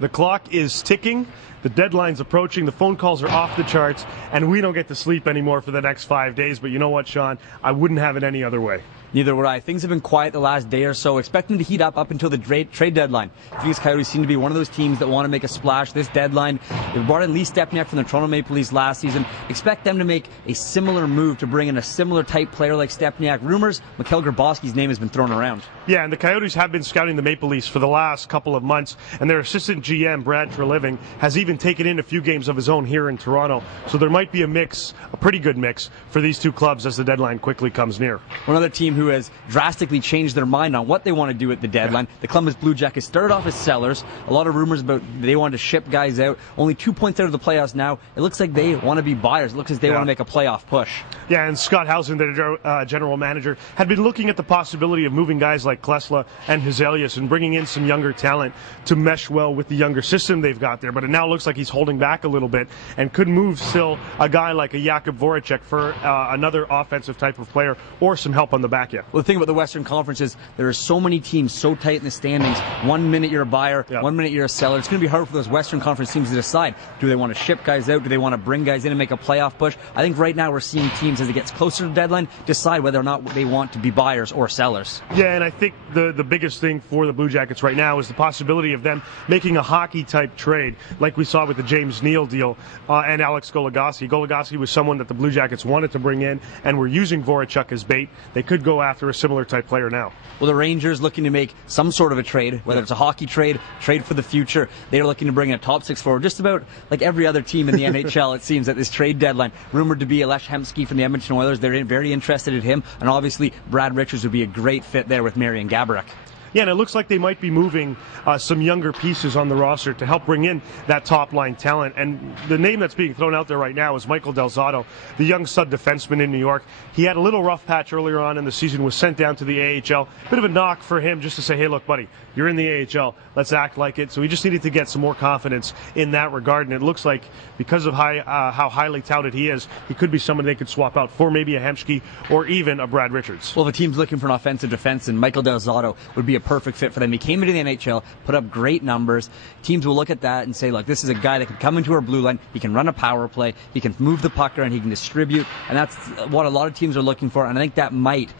The clock is ticking. The deadline's approaching. The phone calls are off the charts, and we don't get to sleep anymore for the next 5 days. But you know what, Sean? I wouldn't have it any other way. Neither would I. Things have been quiet the last day or so. Expect them to heat up until the trade deadline. Phoenix Coyotes seem to be one of those teams that want to make a splash this deadline. They brought in Lee Stepniak from the Toronto Maple Leafs last season. Expect them to make a similar move to bring in a similar type player like Stepniak. Rumors, Mikhail Grabowski's name has been thrown around. Yeah, and the Coyotes have been scouting the Maple Leafs for the last couple of months, and their assistant GM, Brad Treliving, has even taken in a few games of his own here in Toronto. So there might be a mix, a pretty good mix, for these two clubs as the deadline quickly comes near. One other team who has drastically changed their mind on what they want to do at the deadline. The Columbus Blue Jackets started off as sellers. A lot of rumors about they wanted to ship guys out. Only 2 points out of the playoffs now. It looks like they want to be buyers. It looks like they want to make a playoff push. Yeah, and Scott Housen, the general manager, had been looking at the possibility of moving guys like Klesla and Huzelius and bringing in some younger talent to mesh well with the younger system they've got there. But it now looks like he's holding back a little bit and could move still a guy like a Jakub Voracek for another offensive type of player or some help on the back end. Well, the thing about the Western Conference is there are so many teams so tight in the standings. 1 minute you're a buyer, 1 minute you're a seller. It's going to be hard for those Western Conference teams to decide. Do they want to ship guys out? Do they want to bring guys in and make a playoff push? I think right now we're seeing teams, as it gets closer to the deadline, decide whether or not they want to be buyers or sellers. Yeah, and I think the biggest thing for the Blue Jackets right now is the possibility of them making a hockey-type trade, like we saw with the James Neal deal and Alex Goligoski. Goligoski was someone that the Blue Jackets wanted to bring in, and were using Voracek as bait. They could go after a similar type player now. Well, the Rangers looking to make some sort of a trade, whether it's a hockey trade for the future. They're looking to bring in a top six forward, just about like every other team in the NHL, it seems, at this trade deadline. Rumored to be Alex Hemsky from the Edmonton Oilers. They're very interested in him, and obviously Brad Richards would be a great fit there with Marian Gaborik. Yeah, and it looks like they might be moving some younger pieces on the roster to help bring in that top-line talent. And the name that's being thrown out there right now is Michael Del Zotto, the young stud defenseman in New York. He had a little rough patch earlier on in the season, was sent down to the AHL. Bit of a knock for him just to say, hey, look, buddy, you're in the AHL. Let's act like it. So he just needed to get some more confidence in that regard. And it looks like because of how highly touted he is, he could be someone they could swap out for maybe a Hemsky or even a Brad Richards. Well, if a team's looking for an offensive defense, and Michael Del Zotto would be a perfect fit for them. He came into the NHL, put up great numbers. Teams will look at that and say, look, this is a guy that can come into our blue line. He can run a power play. He can move the puck around. He can distribute. And that's what a lot of teams are looking for. And I think that might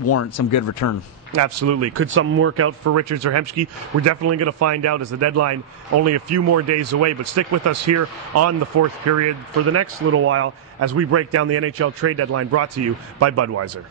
warrant some good return. Absolutely. Could something work out for Richards or Hemsky? We're definitely going to find out as the deadline only a few more days away. But stick with us here on the fourth period for the next little while as we break down the NHL trade deadline, brought to you by Budweiser.